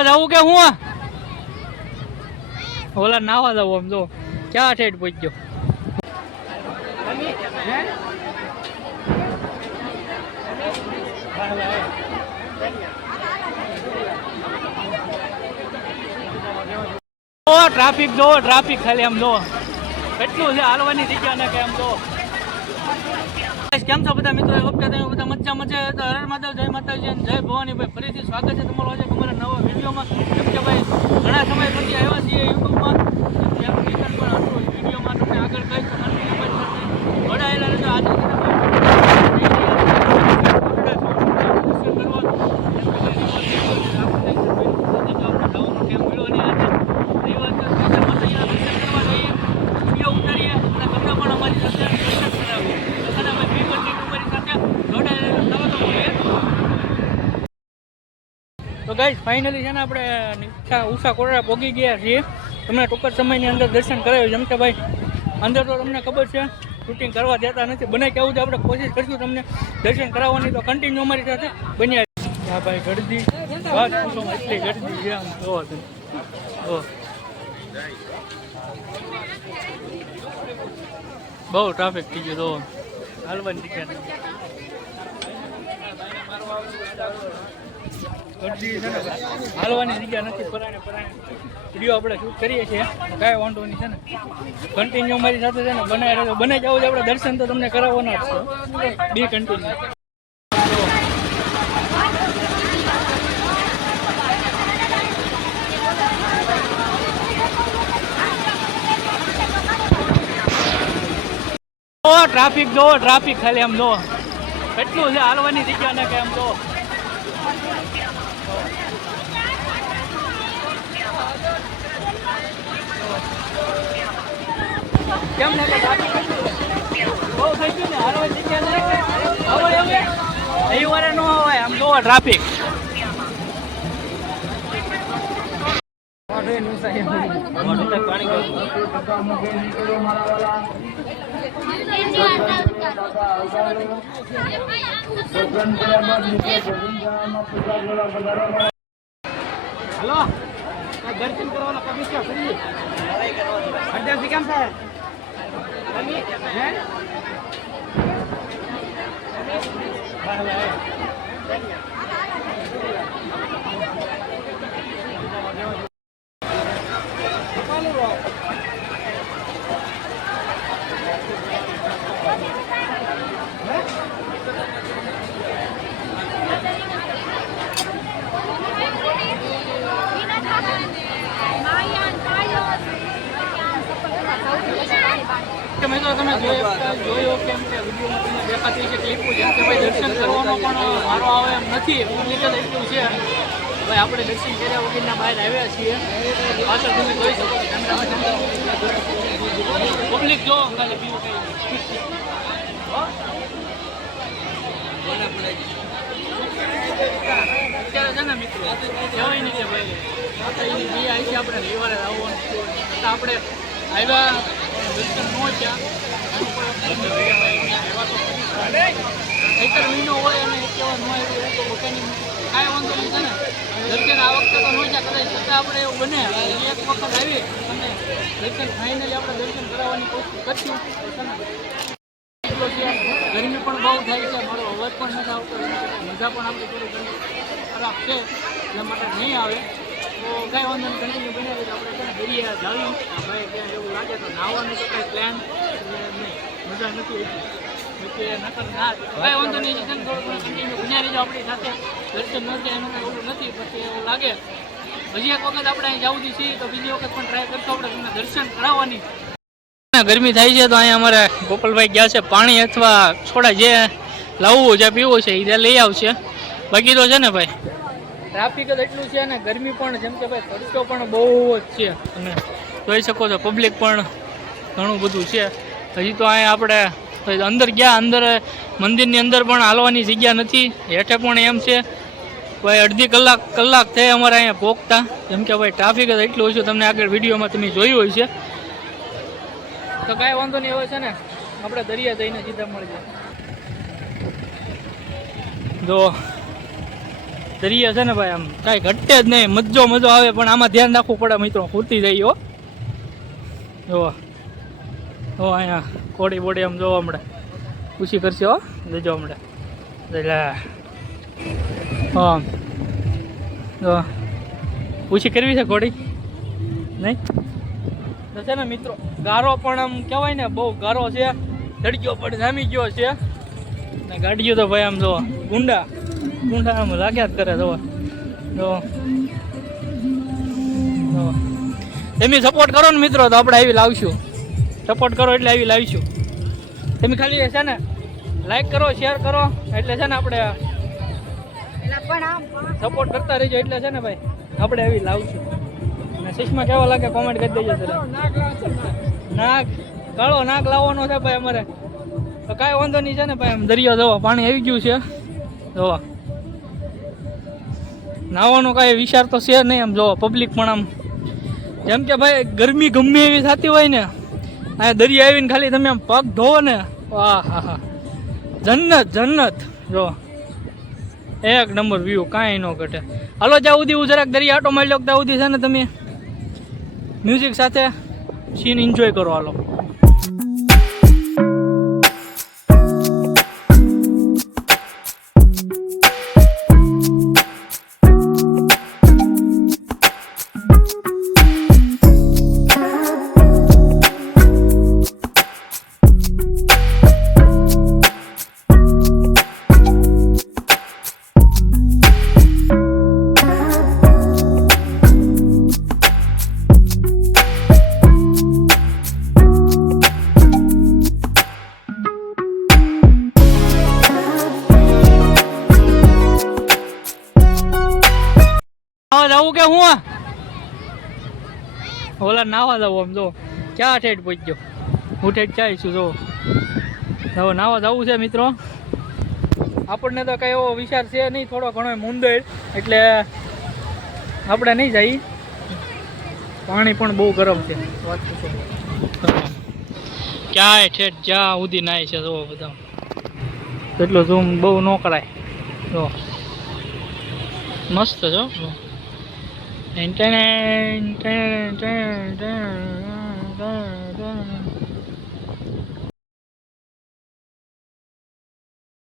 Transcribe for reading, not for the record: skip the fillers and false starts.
જવું કે હું ઓલા નાવા જવું આમ જો ક્યાં ઠેઠ પહોંચ્યો ટ્રાફિક જો ટ્રાફિક ખાલી આમ જો કેટલું છે હાલવાની જગ્યા ને કેમ જો કેમ છો બધા મિત્રો તમે બધા મજા હર માધવ જય માતાજી જય ભવાની ભાઈ ફરીથી સ્વાગત છે તમારું આજે તમારા નવા વિડીયોમાં કેમ કે ભાઈ ઘણા સમય પછી આવ્યા છીએ યુટ્યુબમાં વિડીયોમાં તમને આગળ કહીશ જોડાયેલા રહેજો આજે તો ગાઈસ ફાઇનલી છે ને આપણે ઉષા કોટડા પહોંચી ગયા છીએ તમને ટૂંક જ સમયની અંદર દર્શન કરાવ્યું જેમ કે ભાઈ અંદર તો તમને ખબર છે શૂટિંગ કરવા દેતા નથી બને કેવું છે આપણે કોશિશ કરીશું તમને દર્શન કરાવવાની તો કન્ટિન્યુ અમારી સાથે બન્યા હા ભાઈ ગરદી વાત પૂછો એટલી ગરદી છે આમ જોવો તમે બહુ ટ્રાફિક થઈ ગયો તો હાલવાની ટિકિટ હાલવાની જગ્યા નથી પરાણે વિડીયો આપણે શૂટ કરીએ છીએ કાંઈ વાંધો નહીં છે ને કન્ટિન્યુ અમારી સાથે છે ને બનાવી રહ્યો બને જવું છે આપણે દર્શન તો તમને કરાવવાના જ છે બી કન્ટિન્યુ ટ્રાફિક જો ટ્રાફિક ખાલી આમ જો કેટલું છે હાલવાની જગ્યા ને કે આમ જો કેમ ને બહુ થઈ ગયું ને હાલવાની જગ્યા હવે રવિવારે ન હોય આમ જોવો ટ્રાફિક હેલો દર્શન કરવાના પગથિયા ફરી અડધાથી કેમ થાય તમે જોયો કેમ કે વિડીયોમાં તમને દેખાતી છે ક્લિપો જેમ કે ભાઈ દર્શન કરવાનો પણ મારો આવે એમ નથી પબ્લિક જ એટલું છે ભાઈ આપણે દર્શન કર્યા વગરના બહાર આવ્યા છીએ પાછળ તમે જોઈ શકો પબ્લિક જો ખાલી બીજું કઈ અત્યારે છે ને મિત્રો કહેવાય નહીં કે ભાઈ બી આવી છે આપણે રવિવારે આવવાનું આપણે આવ્યા દર્શન ન થયા નહીતર મહિનો હોય અને કેવા ન આવ્યું તો પોતાની કાંઈ વાંધો નહીં છે ને દર્શન આ વખતે તો ન થયા કદાચ છતાં આપણે એવું બને એક વખત આવી અને દર્શન ફાઇનલી આપણે દર્શન કરાવવાની કોશિશ કરશું ગરમી પણ બહુ થાય છે મારો અવાજ પણ નથી આવતો મજા પણ આપણે થોડી ઘણી ખરાબ છે એટલા માટે નહીં આવે તો કાંઈ વાંધો નહીં કન્ટિન્યુ બનાવી તો આપણે ત્યાં દરિયા જાળ્યું ભાઈ ત્યાં એવું લાગે તો નાહવાનું તો કંઈ પ્લાન નહીં મજા નથી આવી નકર ના કાંઈ વાંધો નહીં છે ને થોડું કન્ટિન્યુ બનાવી જાઓ આપણી સાથે દર્શન ન થાય એનું કંઈ ઓલું નથી પછી એવું લાગે હજી એક વખત આપણે અહીં જવું છીએ તો બીજી વખત પણ ટ્રાય કરશો આપણે તમને દર્શન કરાવવાની ગરમી થાય છે તો અહીંયા અમારે ગોપાલભાઈ ગયા છે પાણી અથવા છોડા જે લાવવું જે પીવું છે એ લઈ આવશે બાકી તો છે ને ભાઈ ટ્રાફિક જ એટલું છે અને ગરમી પણ જેમ કે ભાઈ તડકો પણ બહુ જ છે અને જોઈ શકો છો પબ્લિક પણ ઘણું બધું છે હજી તો અહીંયા આપણે અંદર ગયા અંદર મંદિરની અંદર પણ હાલવાની જગ્યા નથી હેઠે પણ એમ છે ભાઈ અડધી કલાક થઈ અમારે અહીંયા પહોંચતા જેમ કે ભાઈ ટ્રાફિક જ એટલું ઓછું તમને આગળ વિડીયોમાં તમે જોયું હોય છે તો કાંઈ વાંધો નહીં હોય છે ને આપણે દરિયા જઈને સીધા મળી જાય જો દરિયા છે ને ભાઈ આમ કાંઈ ઘટે જ નહીં, મજો આવે, પણ આમાં ધ્યાન રાખવું પડે મિત્રો, ખૂટી જાય હો. જોવા હો અહીંયા કોડી બોડી આમ જોવા મળે, ખુશી કરશે હો, જોવા મળે એટલે હા જો ખુશી કરવી છે કોડી નહીં તો છે ને મિત્રો. ગારો પણ આમ કહેવાય ને બહુ ગારો છે, ધડક્યો પણ જામી ગયો છે ને ગાડીઓ તો ભાઈ આમ જો ગુંડા આમ લાગ્યા જ કરે. જોવા જો તમે સપોર્ટ કરો ને મિત્રો તો આપણે આવી લાવશું, સપોર્ટ કરો એટલે આવી લાવીશું. તમે ખાલી છે ને લાઈક કરો, શેર કરો, એટલે છે ને આપણે સપોર્ટ કરતા રહીજો, એટલે છે ને ભાઈ આપણે આવી લાવશું. અને ચશ્મા કેવા લાગે કોમેન્ટ કરી દેજો. નાગ કાળો નાગ લાવવાનો છે ભાઈ અમારે, તો કાંઈ વાંધો નહીં છે ને ભાઈ. આમ દરિયો જોવા પાણી આવી ગયું છે, જોવા નાવાનો કાંઈ વિચાર તો છે નહીં. આમ જોવા પબ્લિક પણ આમ જેમ કે ભાઈ ગરમી ગમે એવી થતી હોય ને, આ દરિયા આવીને ખાલી તમે આમ પગ ધોવો ને, વાહ હા હા જન્નત. જો એક નંબર વ્યૂ, કાંઈ ન ઘટે. હાલો જ્યાં સુધી હું જરાક દરિયા આટો મારી લો, ત્યાં સુધી છે ને તમે મ્યુઝિક સાથે સીન એન્જોય કરો. હાલો જવું કે હું ઓલા નાવા જવું. આમ જો ક્યાં ઠેઠ પહોંચ્યો, હું ઠેઠ ચાહીશું. જો હવે નાવા જવું છે મિત્રો. આપણને તો કઈ એવો વિચાર છે નહીં, થોડો ઘણો મુંદેડ, એટલે આપણે નહીં જઈએ. પાણી પણ બહુ ગરમ છે, વાત પૂછો ક્યાંય ઠેઠ જ્યાં સુધી નાય છે. જો બધા એટલું ઝૂમ બહુ ન કરાય. જો મસ્ત જો